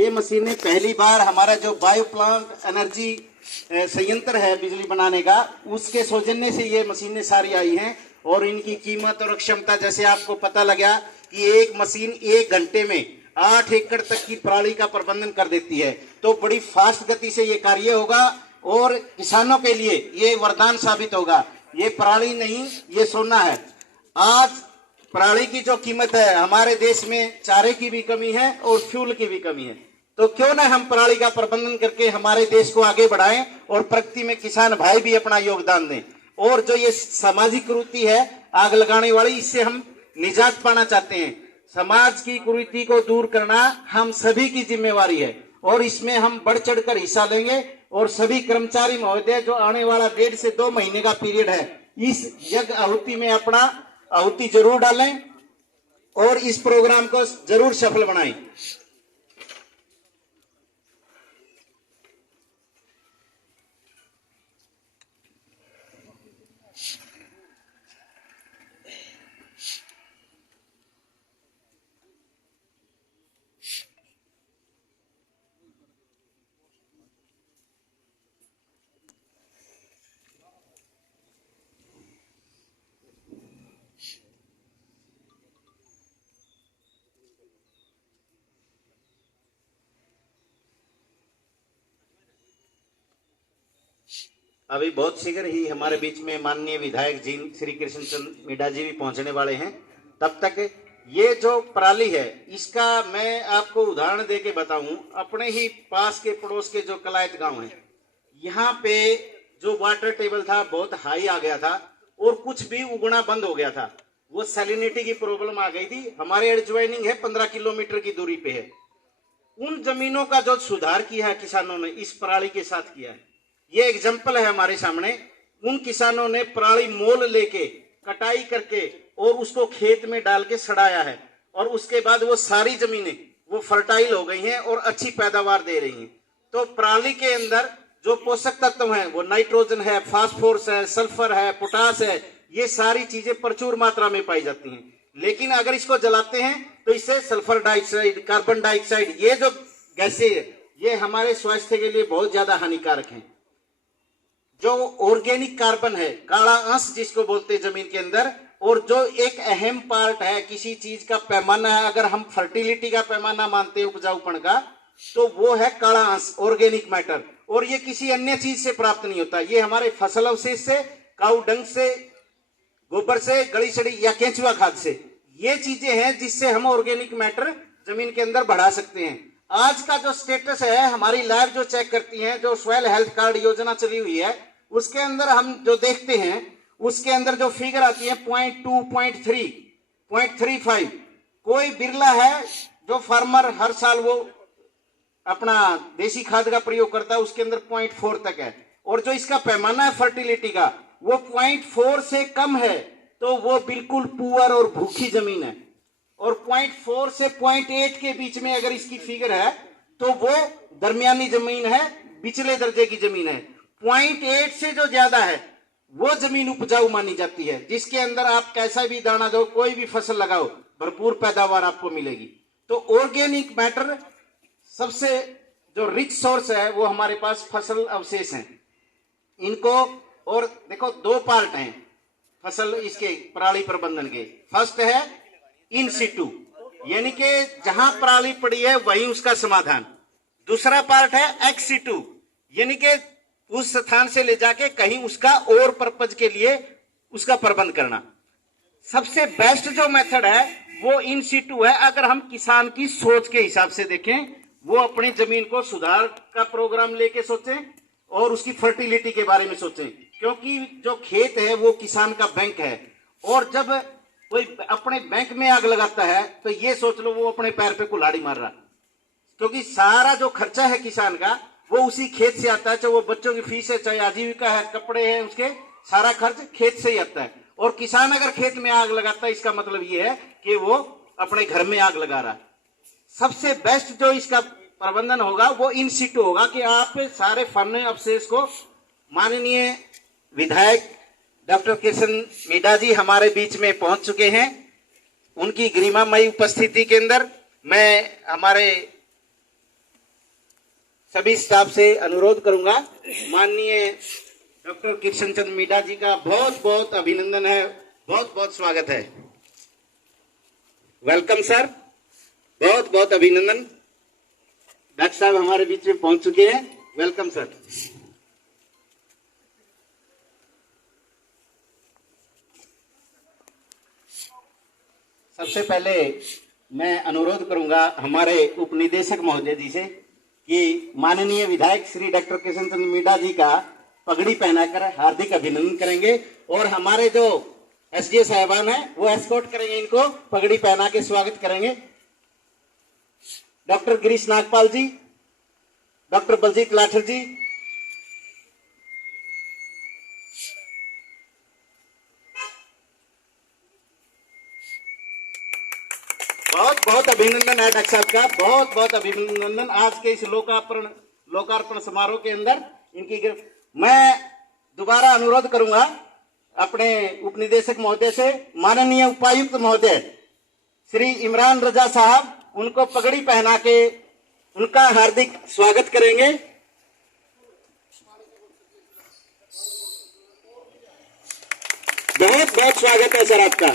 ये मशीनें पहली बार हमारा जो बायो प्लांट एनर्जी संयंत्र है बिजली बनाने का, उसके सौजन्य से ये मशीनें सारी आई हैं। और इनकी कीमत और क्षमता, जैसे आपको पता लगा कि एक मशीन 1 घंटे में 8 एकड़ तक की पराली का प्रबंधन कर देती है, तो बड़ी फास्ट गति से ये कार्य होगा और किसानों के लिए ये वरदान साबित होगा। ये पराली नहीं, ये सोना है। आज पराली की जो कीमत है, हमारे देश में चारे की भी कमी है और फ्यूल की भी कमी है, तो क्यों ना हम पराली का प्रबंधन करके हमारे देश को आगे बढ़ाएं और प्रगति में किसान भाई भी अपना योगदान दें। और जो ये सामाजिक कुरीति है आग लगाने वाली, इससे हम निजात पाना चाहते हैं। समाज की कुरीति को दूर करना हम सभी की जिम्मेवारी है और इसमें हम बढ़ चढ़कर हिस्सा लेंगे। और सभी कर्मचारी महोदय जो आने वाला 1.5 से 2 महीने का पीरियड है, इस यज्ञ आहुति में अपना आहुति जरूर डालें और इस प्रोग्राम को जरूर सफल बनाएं। अभी बहुत शीघ्र ही हमारे बीच में माननीय विधायक जी श्री कृष्ण चंद्र मीडा जी भी पहुंचने वाले हैं। तब तक ये जो पराली है, इसका मैं आपको उदाहरण देके बताऊं। अपने ही पास के पड़ोस के जो कलायत गांव है, यहाँ पे जो वाटर टेबल था बहुत हाई आ गया था और कुछ भी उगना बंद हो गया था। वो सैलिनिटी की प्रॉब्लम आ गई थी। हमारे एडजॉइनिंग है, 15 किलोमीटर की दूरी पे है। उन जमीनों का जो सुधार किया है किसानों ने, इस पराली के साथ किया है। ये एग्जाम्पल है हमारे सामने। उन किसानों ने पराली मोल लेके कटाई करके और उसको खेत में डाल के सड़ाया है और उसके बाद वो सारी जमीनें वो फर्टाइल हो गई हैं और अच्छी पैदावार दे रही हैं। तो पराली के अंदर जो पोषक तत्व हैं, वो नाइट्रोजन है, फास्फोरस है, सल्फर है, पोटास है, ये सारी चीजें प्रचुर मात्रा में पाई जाती हैं। लेकिन अगर इसको जलाते हैं तो इससे सल्फर डाइऑक्साइड, कार्बन डाइऑक्साइड, ये जो गैसें ये हमारे स्वास्थ्य के लिए बहुत ज्यादा हानिकारक हैं। जो ऑर्गेनिक कार्बन है, काला अंश जिसको बोलते हैं जमीन के अंदर, और जो एक अहम पार्ट है किसी चीज का पैमाना है, अगर हम फर्टिलिटी का पैमाना मानते हैं उपजाऊपन का, तो वो है काला अंश, ऑर्गेनिक मैटर। और ये किसी अन्य चीज से प्राप्त नहीं होता, ये हमारे फसल अवशेष से, काऊ डंग से, गोबर से, गली सड़ी या केंचुआ खाद से, ये चीजें हैं जिससे हम ऑर्गेनिक मैटर जमीन के अंदर बढ़ा सकते हैं। आज का जो स्टेटस है, हमारी लैब जो चेक करती है, जो सॉइल हेल्थ कार्ड योजना चली हुई है, उसके अंदर हम जो देखते हैं, उसके अंदर जो फिगर आती है 0.2, 0.3, 0.35, कोई बिरला है जो फार्मर हर साल वो अपना देसी खाद का प्रयोग करता है, उसके अंदर 0.4 तक है। और जो इसका पैमाना है फर्टिलिटी का, वो 0.4 से कम है तो वो बिल्कुल पुअर और भूखी जमीन है। और 0.4 से 0.8 के बीच में अगर इसकी फिगर है तो वो दरमियानी जमीन है, पिछले दर्जे की जमीन है। 0.8 से जो ज्यादा है वो जमीन उपजाऊ मानी जाती है, जिसके अंदर आप कैसा भी दाना दो, कोई भी फसल लगाओ, भरपूर पैदावार आपको मिलेगी। तो ऑर्गेनिक मैटर सबसे जो रिच सोर्स है वो हमारे पास फसल अवशेष हैं। इनको, और देखो 2 पार्ट हैं फसल इसके पराली प्रबंधन के। फर्स्ट है इन सिटू, यानी कि जहां पराली पड़ी है वहीं उसका समाधान। दूसरा पार्ट है एक्स सिटू, यानी कि उस स्थान से ले जाके कहीं उसका और पर्पज के लिए उसका प्रबंध करना। सबसे बेस्ट जो मेथड है वो इन सिटू है। अगर हम किसान की सोच के हिसाब से देखें, वो अपनी जमीन को सुधार का प्रोग्राम लेके सोचें और उसकी फर्टिलिटी के बारे में सोचें, क्योंकि जो खेत है वो किसान का बैंक है। और जब कोई अपने बैंक में आग लगाता है तो ये सोच लो वो अपने पैर पे कुल्हाड़ी मार रहा, क्योंकि सारा जो खर्चा है किसान का वो उसी खेत से आता है। चाहे वो बच्चों की फीस है, चाहे आजीविका है, कपड़े हैं, उसके सारा खर्च खेत से ही आता है। और किसान अगर खेत में आग लगाता है, इसका मतलब ये है कि वो अपने घर में आग लगा रहा है। सबसे बेस्ट जो इसका प्रबंधन होगा वो इन सिटू होगा कि आप सारे फन अवशेष को, माननीय विधायक डॉक्टर कृष्ण मीडा जी हमारे बीच में पहुंच चुके हैं। उनकी गरिमामयी उपस्थिति के अंदर मैं हमारे सभी स्टाफ से अनुरोध करूंगा, माननीय डॉक्टर कृष्ण चंद्र मीणा जी का बहुत बहुत अभिनंदन है, बहुत बहुत स्वागत है। वेलकम सर, बहुत बहुत अभिनंदन। डॉक्टर साहब हमारे बीच में पहुंच चुके हैं, वेलकम सर। सबसे पहले मैं अनुरोध करूंगा हमारे उपनिदेशक महोदय जी से कि माननीय विधायक श्री डॉक्टर कृष्ण चंद्र मीणा जी का पगड़ी पहनाकर हार्दिक अभिनंदन करेंगे और हमारे जो एसडीओ साहबान हैं वो एस्कॉर्ट करेंगे, इनको पगड़ी पहना के स्वागत करेंगे। डॉक्टर गिरीश नागपाल जी, डॉक्टर बलजीत लाठर जी, बहुत बहुत अभिनंदन है डॉक्टर साहब का, बहुत बहुत अभिनंदन आज के इस लोकार्पण समारोह के अंदर इनकी। मैं दोबारा अनुरोध करूंगा अपने उपनिदेशक महोदय से, माननीय उपायुक्त महोदय श्री इमरान रजा साहब उनको पगड़ी पहना के उनका हार्दिक स्वागत करेंगे। बहुत बहुत स्वागत है सर आपका,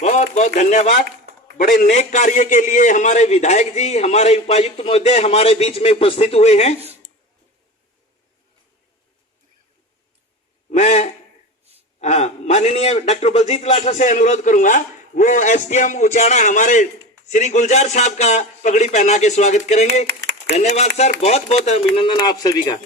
बहुत बहुत धन्यवाद। बड़े नेक कार्य के लिए हमारे विधायक जी, हमारे उपायुक्त महोदय हमारे बीच में उपस्थित हुए हैं। मैं माननीय डॉक्टर बलजीत लाठर से अनुरोध करूंगा, वो एसडीएम उचाना हमारे श्री गुलजार साहब का पगड़ी पहना के स्वागत करेंगे। धन्यवाद सर, बहुत बहुत अभिनंदन आप सभी का।